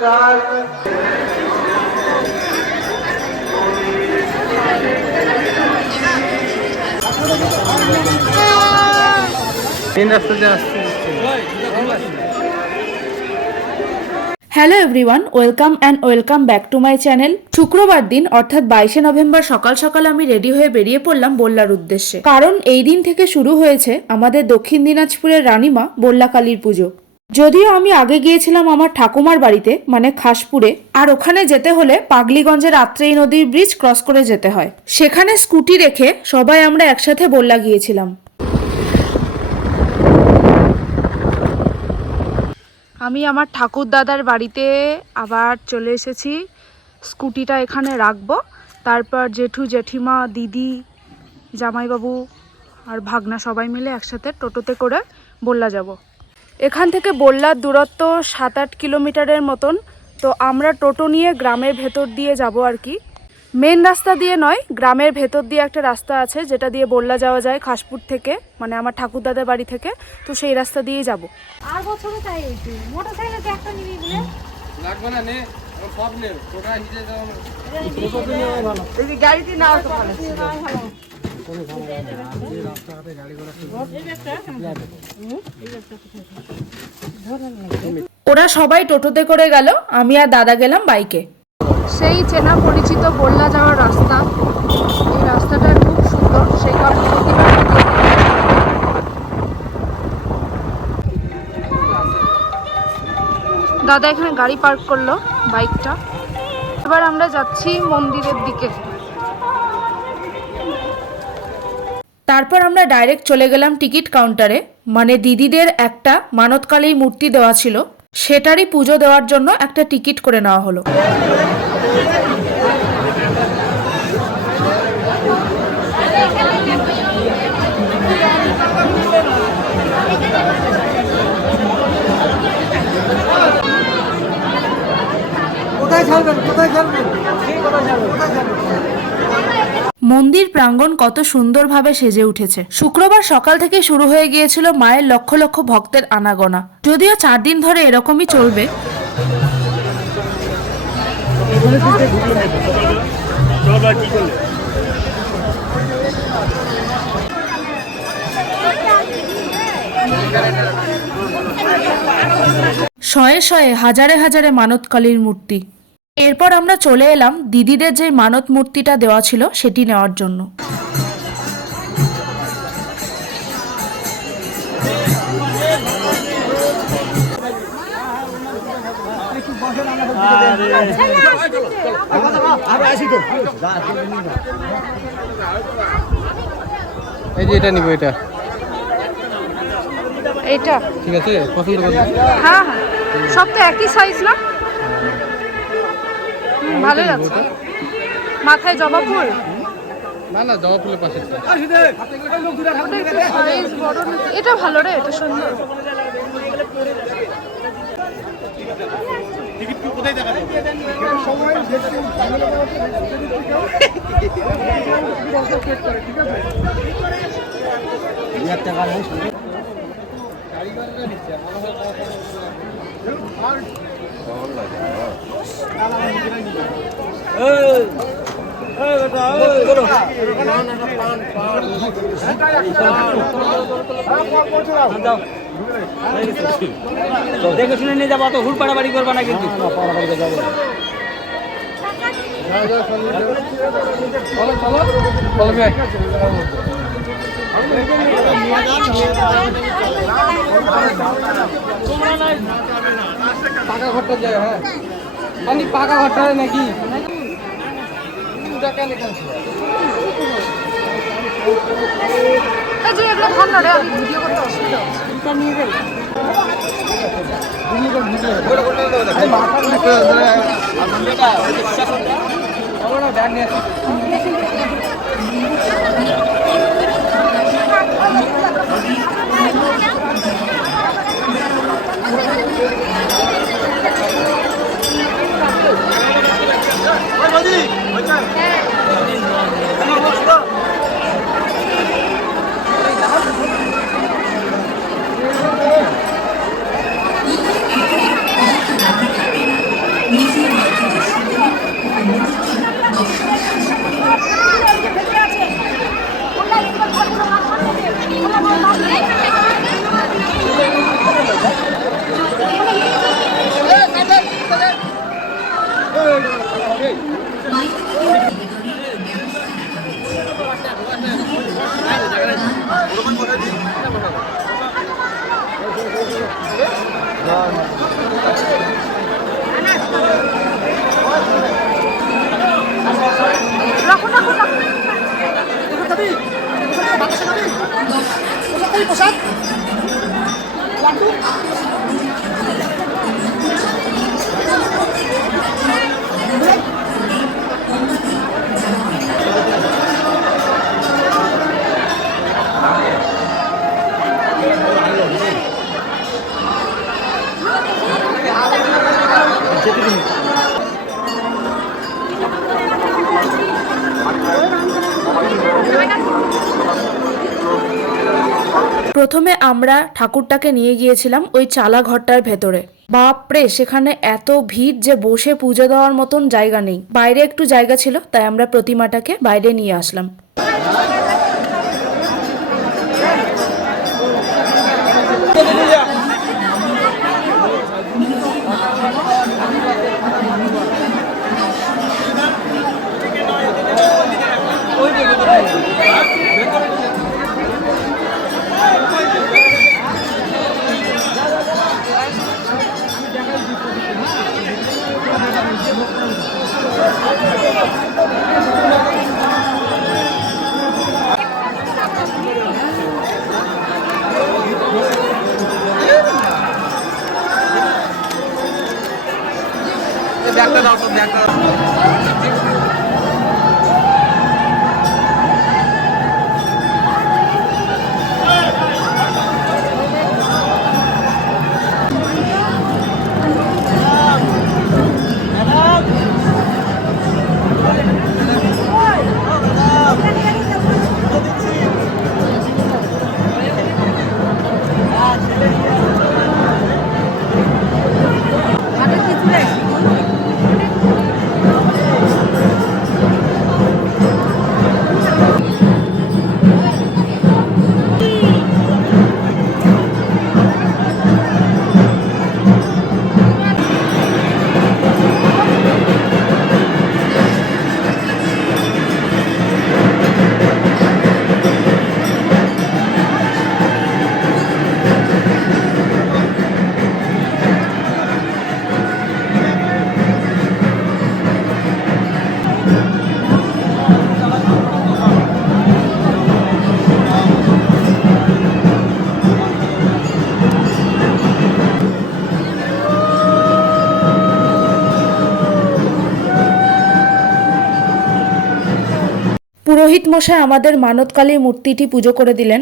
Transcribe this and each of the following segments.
Hello everyone, welcome and welcome back to my channel. শুক্রবার দিন অর্থাৎ 22শে নভেম্বর সকাল সকাল আমি রেডি হয়ে বেরিয়ে পড়লাম বল্লার উদ্দেশ্যে। কারণ এই দিন থেকে শুরু হয়েছে আমাদের দক্ষিণ দিনাজপুরের রানীমা বল্লা কালীর পুজো। যদিও আমি আগে গিয়েছিলাম আমার ঠাকুমার বাড়িতে মানে খাসপুরে, আর ওখানে যেতে হলে পাগলিগঞ্জের আত্রেই নদীর ব্রিজ ক্রস করে যেতে হয়। সেখানে স্কুটি রেখে সবাই আমরা একসাথে বল্লা গিয়েছিলাম। আমি আমার ঠাকুর দাদার বাড়িতে আবার চলে এসেছি। স্কুটিটা এখানে রাখবো, তারপর জেঠু জেঠিমা দিদি জামাইবাবু আর ভাগনা সবাই মিলে একসাথে টোটোতে করে বল্লা যাব। এখান থেকে বল্লার দূরত্ব 7-8 কিলোমিটারের মতন। তো আমরা টোটো নিয়ে গ্রামের ভেতর দিয়ে যাব আর কি। মেন রাস্তা দিয়ে নয়, গ্রামের ভেতর দিয়ে একটা রাস্তা আছে যেটা দিয়ে বল্লা যাওয়া যায় খাসপুর থেকে, মানে আমার ঠাকুর দাদার বাড়ি থেকে। তো সেই রাস্তা দিয়েই যাব। আর বছরে তাই হইছে মোটরসাইকেল একটা নিবি বলে লাগবে না নে সব নে টোটা হিজে দাও টোটো নিয়ে ভালো এই যে গাড়িটি নাও তো ভালো ভালো কোনো সমস্যা না এই রাস্তাতে গাড়ি ঘোড়া ওরা সবাই টোটোতে করে গেল, আমি আর দাদা গেলাম বাইকে। সেই চেনা পরিচিত বল্লা যাওয়ার রাস্তা। এই রাস্তাটা খুব সুন্দর, সেই কারণে দাদা এখানে গাড়ি পার্ক করলো বাইকটা। এবার আমরা যাচ্ছি মন্দিরের দিকে। তারপর আমরা ডাইরেক্ট চলে গেলাম টিকিট কাউন্টারে। মানে দিদিদের একটা মানতকালী মূর্তি দেওয়া ছিল, সেটারই পুজো দেওয়ার জন্য একটা টিকিট করে নেওয়া হলো। মন্দির প্রাঙ্গণ কত সুন্দরভাবে সেজে উঠেছে। শুক্রবার সকাল থেকে শুরু হয়ে গিয়েছিল মায়ের লক্ষ লক্ষ ভক্তের আনাগোনা। যদিও 4 দিন ধরে এরকমই চলবে। শয়ে শয়ে হাজারে হাজারে মানতকালীর মূর্তি। এরপর আমরা চলে এলাম দিদিদের যে মানত মূর্তিটা দেওয়া ছিল সেটি নেওয়ার জন্য। এই যে এটা নিব, এটা এটা ঠিক আছে পছন্দ করুন। হ্যাঁ হ্যাঁ, সব তো একই সাইজ না? ভালো লাগছে। মাথায় জবা ফুল না না জবা ফুলের পাশে এটা ভালো রে, এটা সুন্দর। দেখে শুনে নিয়ে যাবো, তো হুড় পাড়াবাড়ি করবা না কিন্তু। পাকা ঘরটা যায়, হ্যাঁ মানে পাকা ঘরটা নাকি ভিডিও করতে অসুবিধা হচ্ছে। নিয়ে গেল প্রথমে আমরা ঠাকুরটাকে নিয়ে গিয়েছিলাম ওই চালা ঘরটার ভেতরে। বাপরে, সেখানে এত ভিড় যে বসে পুজো দেওয়ার মতন জায়গা নেই। বাইরে একটু জায়গা ছিল, তাই আমরা প্রতিমাটাকে বাইরে নিয়ে আসলাম। ব্যাগটা দাও তো, ব্যাগটা দাও। পুরোহিত মশাই আমাদের মানতকালীর মূর্তিটি পুজো করে দিলেন।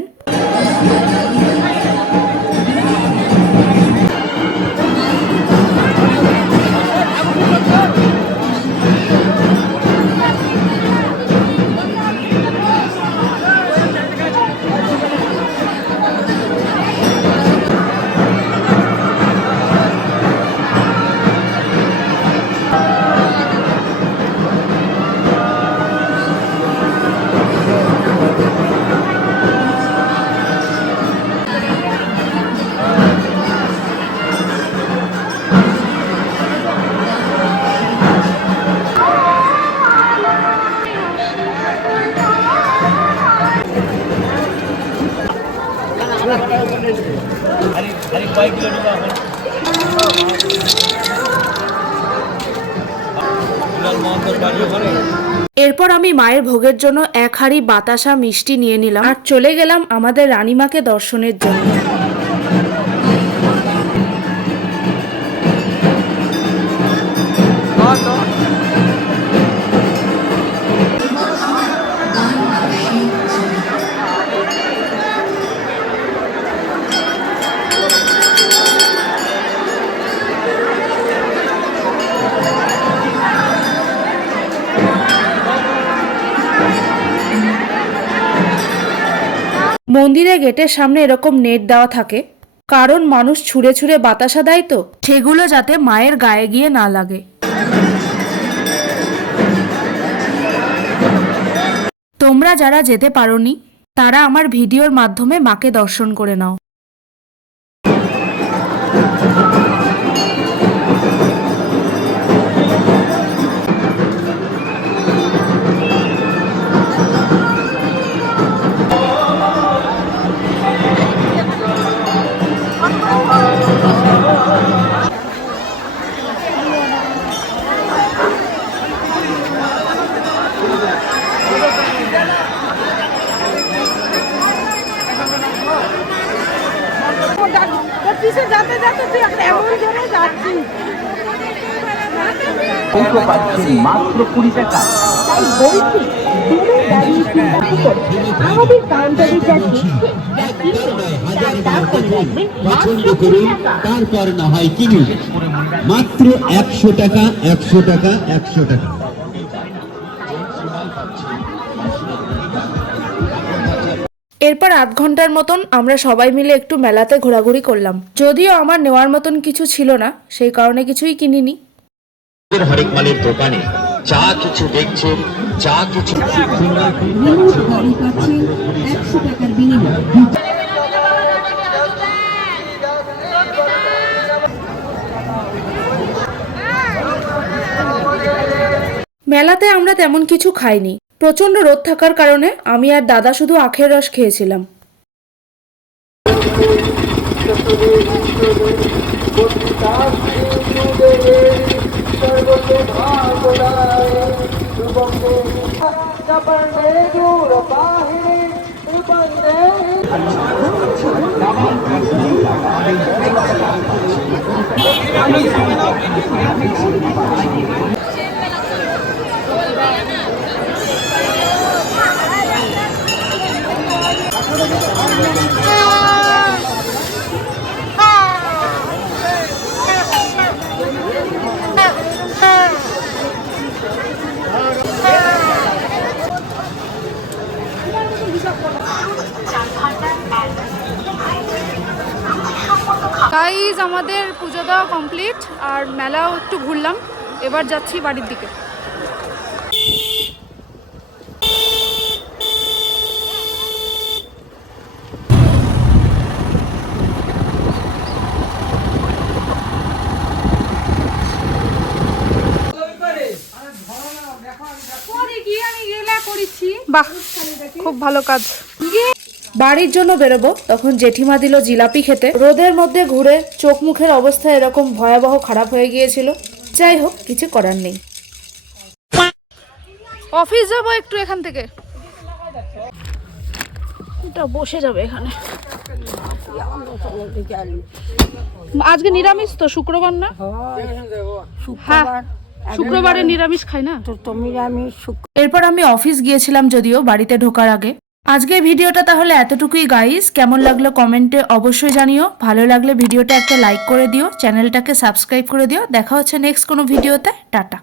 এরপর আমি মায়ের ভোগের জন্য এক হাঁড়ি বাতাসা মিষ্টি নিয়ে নিলাম আর চলে গেলাম আমাদের রানীমাকে দর্শনের জন্য। মন্দিরের গেটের সামনে এরকম নেট দেওয়া থাকে, কারণ মানুষ ছুঁড়ে ছুঁড়ে বাতাসা দেয়, তো সেগুলো যাতে মায়ের গায়ে গিয়ে না লাগে। তোমরা যারা যেতে পারোনি তারা আমার ভিডিওর মাধ্যমে মাকে দর্শন করে নাও। কৌটো পাচ্ছেন মাত্র 20 টাকা। তাই বলছি দূরে দাঁড়িয়ে চিন্তা কি করে আমাদের কাউন্টারে যাচ্ছি তার দাম করে রাখবেন মাত্র 20 টাকা। তারপর না হয় কিনুন মাত্র 100 টাকা 100 টাকা 100 টাকা। এরপর আধ ঘন্টার মতন আমরা সবাই মিলে একটু মেলাতে ঘোরাঘুরি করলাম। যদিও আমার নেওয়ার মতন কিছু ছিল না, সেই কারণে কিছুই কিনিনি। হরেক মালের দোকানে যা কিছু দেখছেন যা কিছু গাড়ি পাচ্ছেন 100 টাকার বিনিময়ে। মেলাতে আমরা তেমন কিছু খাইনি, প্রচন্ড রোদ থাকার কারণে আমি আর দাদা শুধু আখের রস খেয়েছিলাম। গাইজ আমাদের পুজো দেওয়া কমপ্লিট আর মেলাও একটু ঘুরলাম, এবার যাচ্ছি বাড়ির দিকে। বাহ, খুব ভালো কাজ। বাড়ির জন্য বেরোবো তখন জেঠিমা দিল জিলাপি খেতে। রোদের মধ্যে ঘুরে চোখ মুখের অবস্থা এরকম ভয়াবহ খারাপ হয়ে গিয়েছিল। যাই হোক, কিছু করার নেই। অফিস যাবো একটু এখান থেকে, এটা বসে যাবে এখানে। আজকে নিরামিষ তো, শুক্রবার না? হ্যাঁ, শুক্রবারে নিরামিষ খাই না। এরপর আমি অফিস গিয়েছিলাম, যদিও বাড়িতে ঢোকার আগে। আজকের ভিডিওটা তাহলে এতটুকুই গাইস। কেমন লাগলো কমেন্টে অবশ্যই জানিও। ভালো লাগলে ভিডিওটা একটা লাইক করে দিও, চ্যানেলটাকে সাবস্ক্রাইব করে দিও। দেখা হচ্ছে নেক্সট কোনো ভিডিওতে। টাটা।